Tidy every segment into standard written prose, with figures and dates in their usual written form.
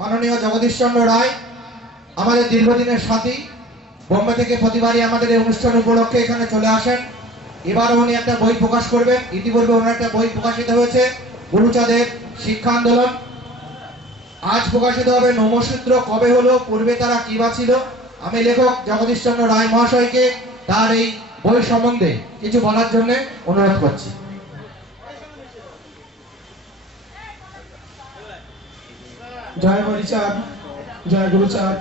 মাননীয় জগদীশ চন্দ্র রায় আমাদের দীর্ঘদিনের সাথী, বোম্বে থেকে প্রতিবারই আমাদের এই অনুষ্ঠান উপলক্ষে এখানে চলে আসেন। এবারও উনি একটা বই প্রকাশ করবেন। ইতিপূর্বে ওনার একটা বই প্রকাশিত হয়েছে, গুরুচাঁদের শিক্ষা আন্দোলন। আজ প্রকাশিত হবে নমসূত্র কবে হলো, পূর্বে তারা কি বা ছিল। আমি লেখক জগদীশ চন্দ্র রায় মহাশয়কে তার এই বই সম্বন্ধে কিছু বলার জন্য অনুরোধ করছি। জয় হরিচাঁদ, জয় গুরুচাঁদ,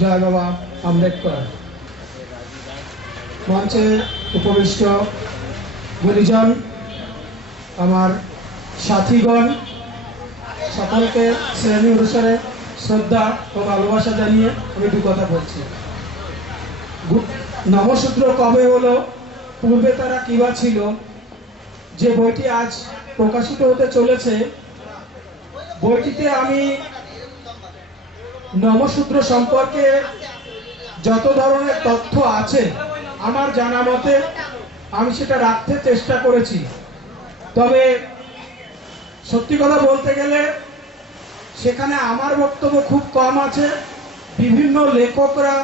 জয় বাবা আম্বেদকর। মঞ্চে উপবিষ্ট গুরুজন, আমার সাথীগণ, সকলকে শ্রেণী অনুসারে শ্রদ্ধা ও ভালোবাসা জানিয়ে আমি দু কথা বলছি। নমসূত্র কবে হলো, পূর্বে তারা কিবা ছিল, যে বইটি আজ প্রকাশিত হতে চলেছে, বইটিতে আমি নমসূত্র সম্পর্কে যত ধরনের তথ্য আছে আমার জানা মতে আমি সেটা রাখতে চেষ্টা করেছি। তবে সত্যি কথা বলতে গেলে সেখানে আমার বক্তব্য খুব কম আছে। বিভিন্ন লেখকরা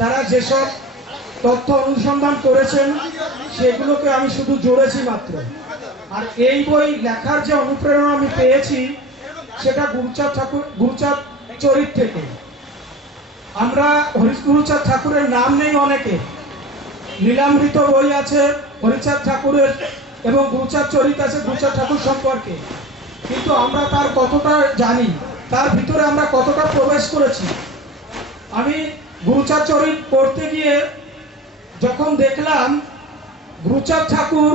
তারা যেসব তথ্য অনুসন্ধান করেছেন সেগুলোকে আমি শুধু জুড়েছি মাত্র। আর এই বই লেখার যে অনুপ্রেরণা আমি পেয়েছি সেটা গুরুচাঁদ চরিত থেকে। আমরা গুরুচাঁদ ঠাকুরের নাম নেই অনেকে, লীলামৃত বই আছে হরিচাঁদ ঠাকুরের এবং গুরুচাঁদ চরিত আছে গুরুচাঁদ ঠাকুর সম্পর্কে, কিন্তু আমরা তার কতটা জানি, তার ভিতরে আমরা কতটা প্রবেশ করেছি। আমি গুরুচাঁদ চরিত পড়তে গিয়ে যখন দেখলাম গুরুচাঁদ ঠাকুর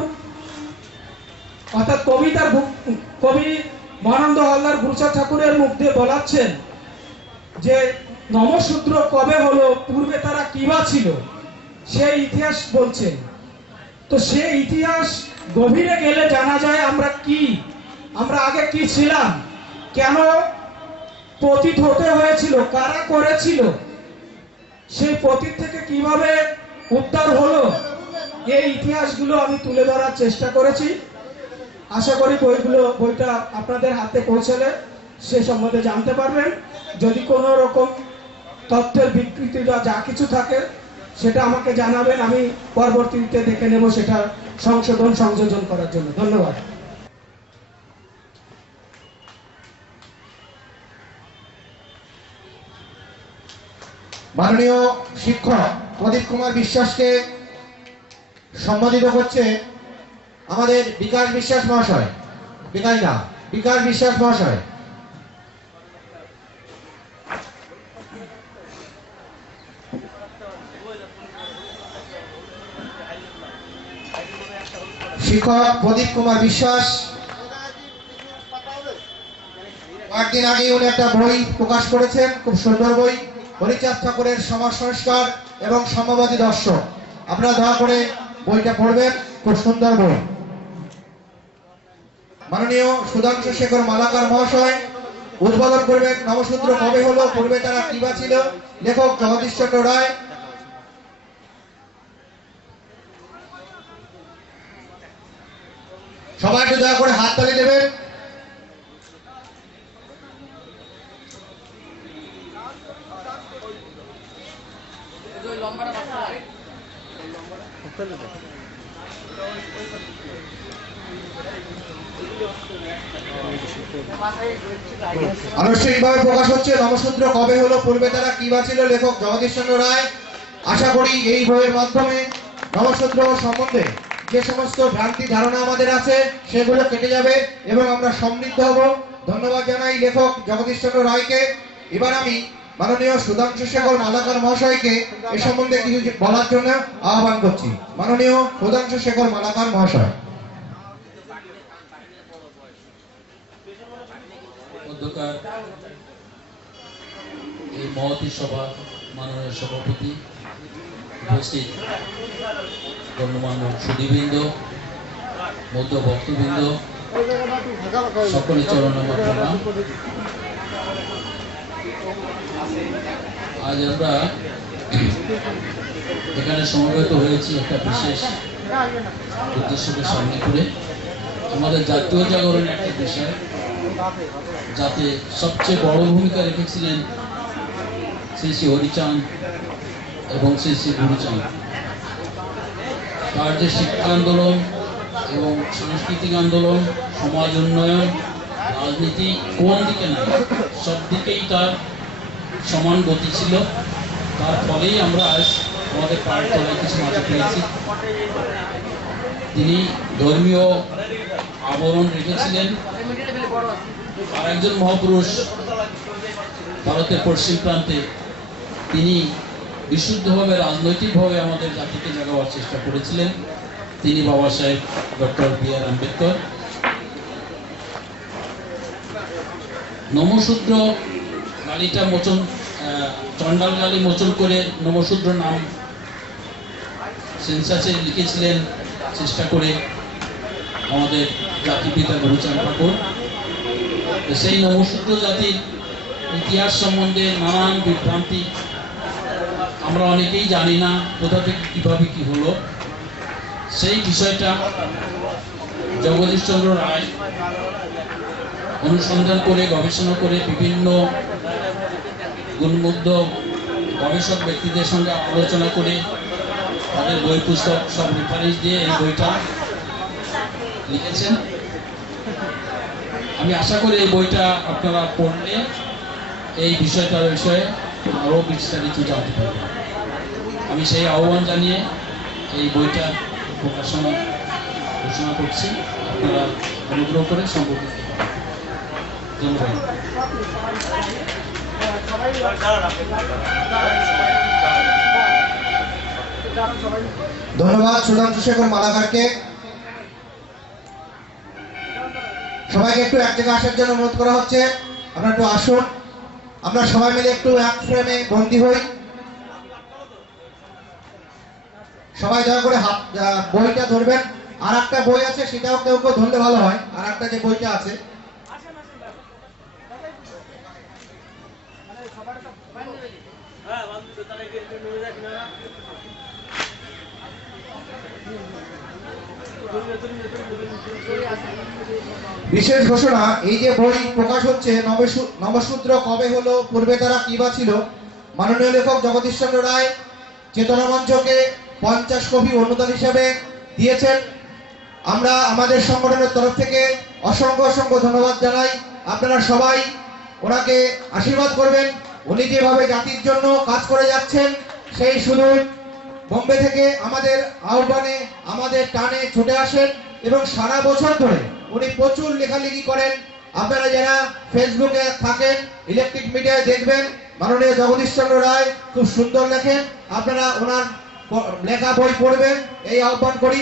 অর্থাৎ কবি মহানন্দ হালদার গুরুচাঁদ ঠাকুরের মুখ দিয়ে বলাচ্ছেন যে নমসূত্র কবে হলো, পূর্বে তারা কিবা ছিল, সেই ইতিহাস বলছেন। তো সেই ইতিহাস গভীরে গেলে জানা যায় আমরা আগে কি ছিলাম, কেন পতিত হতে হয়েছিল, কারা করেছিল, সেই পতিত থেকে কিভাবে উদ্ধার হলো, এই ইতিহাসগুলো আমি তুলে ধরার চেষ্টা করেছি। আশা করি বইটা আপনাদের হাতে পৌঁছালে সে সম্বন্ধে জানতে পারবেন। যদি কোনো রকম তথ্যের বিকৃতি বা যা কিছু থাকে সেটা আমাকে জানাবেন, আমি পরবর্তীতে দেখে নেব সেটা সংযোজন করার জন্য। ধন্যবাদ। মাননীয় শিক্ষক প্রদীপ কুমার বিশ্বাসকে সম্মানিত করছে আমাদের বিকাশ বিশ্বাস মহাশয়। বিকাশ বিশ্বাস মহাশয়। শিক্ষক প্রদীপ কুমার বিশ্বাস কয়েকদিন আগে উনি একটা বই প্রকাশ করেছেন, খুব সুন্দর বই, হরিচাঁদ ঠাকুরের সমাজ সংস্কার এবং সাম্যবাদী দর্শন। আপনারা দয়া করে বইটা পড়বেন, খুব সুন্দর বই। মাননীয় সুধাংশু শেখর মালাকার মহাশয় উদ্বোধন করবেন নমসূত্র কবে হলো, পূর্বে তারা কিবা ছিল, লেখক জগদীশ চন্দ্র রায়। সবাই একটু দয়া করে হাত তালি দেবেন। আনুষ্ঠানিকভাবে প্রকাশ হচ্ছে নমসূত্র কবে হলো, পূর্বে তারা কিবা ছিল, লেখক জগদীশ চন্দ্র রায়। আশা করি এই বইয়ের মাধ্যমে নমসূত্র সম্বন্ধে যে সমস্ত ভ্রান্তি ধারণা আমাদের আছে সেগুলো কেটে যাবে এবং আমরা সমৃদ্ধ হব। ধন্যবাদ জানাই লেখক জগদীশ চন্দ্র রায়কে। এবার আমি মাননীয় সুধাংশু শেখর মালাকার মহাশয়কে এ সম্বন্ধে কিছু বলার জন্য আহ্বান করছি। মাননীয় সুধাংশু শেখর মালাকার মহাশয়। এই মহতী সভা মাননীয় সভাপতি, উপস্থিত গণ্যমান্য সুধীবৃন্দ, মধ্য ভক্তবৃন্দ, সকলের চরণ আমার প্রণাম। আজ আমরা এখানে সমবেত হয়েছি একটা বিশেষ উদ্দেশ্যকে সামনে করে। আমাদের জাতীয় জাগরণের একটা বিষয় যাতে সবচেয়ে বড় ভূমিকা রেখেছিলেন শ্রী শ্রী হরিচাঁদ এবং শ্রী শ্রী গুরুচাঁদ। তার যে শিক্ষা আন্দোলন এবং সাংস্কৃতিক আন্দোলন, সমাজ উন্নয়ন, রাজনীতি কোন দিকে নাই, সব দিকেই তার সমান গতি ছিল। তার ফলেই আমরা আজ আমাদের পায়ের তলায় কিছু মাথা পেয়েছি। তিনি ধর্মীয় আবরণ রেখেছিলেন। আর একজন মহাপুরুষ ভারতের পশ্চিম প্রান্তে, তিনি বিশুদ্ধভাবে রাজনৈতিকভাবে আমাদের জাতিকে জাগাবার চেষ্টা করেছিলেন, তিনি বাবা সাহেব ডক্টর বি.আর. আম্বেদকর। নমশূদ্র গালিটা মোচন, চণ্ডাল গালি মোচন করে নমশূদ্র নাম সেন্সাসে লিখেছিলেন চেষ্টা করে আমাদের জাতিপিতা গুরুচাঁদ ঠাকুর। সেই নমশূদ্র জাতির ইতিহাস সম্বন্ধে নানান বিভ্রান্তি, আমরা অনেকেই জানি না কোথা থেকে কিভাবে কি হলো। সেই বিষয়টা জগদীশচন্দ্র রায় অনুসন্ধান করে, গবেষণা করে, বিভিন্ন গুণমুগ্ধ গবেষক ব্যক্তিদের সঙ্গে আলোচনা করে, তাদের বই পুস্তক সব রেফারেন্স দিয়ে এই বইটা লিখেছেন। আমি আশা করি এই বইটা আপনারা পড়লে এই বিষয়টার বিষয়ে আরও বিস্তারিত জানতে পারবেন। আমি সেই আহ্বান জানিয়ে এই বইটা প্রকাশনা ঘোষণা করছি। আপনারা অনুগ্রহ করে সম্পর্কিত ধন্যবাদ। ধন্যবাদ সুধাংশু শেখর মালাকারকে। সবাইকে একটু এক জায়গায় আসার জন্য অনুরোধ করা হচ্ছে। আপনারা একটু আসুন, আমরা সবাই মিলে একটু এক ফ্রেমে বন্দী হই। সবাই দয়া করে হাত বইটা ধরবেন। আর একটা বই আছে, সেটাও কেউ কেউ ধরলে ভালো হয়। আর একটা যে বইটা আছে, বিশেষ ঘোষণা, এই যে বই প্রকাশ হচ্ছে নবসূত্র কবে হলো, পূর্বে তারা কি বা ছিল, মাননীয় লেখক জগদীশচন্দ্র রায় চেতনা মঞ্চকে 50 কপি অনুদান হিসেবে দিয়েছেন। আমরা আমাদের সংগঠনের তরফ থেকে অসংখ্য অসংখ্য ধন্যবাদ জানাই। আপনারা সবাই ওনাকে আশীর্বাদ করবেন। উনি যেভাবে জাতির জন্য কাজ করে যাচ্ছেন, সেই শুধু বোম্বে থেকে আমাদের আহ্বানে, আমাদের টানে ছুটে আসেন এবং সারা বছর ধরে উনি প্রচুর লেখালেখি করেন। আপনারা যারা ফেসবুকে থাকেন, ইলেকট্রিক মিডিয়ায় দেখবেন, মাননীয় জগদীশচন্দ্র রায় খুব সুন্দর লেখেন। আপনারা ওনার লেখা বই পড়বেন, এই আহ্বান করি।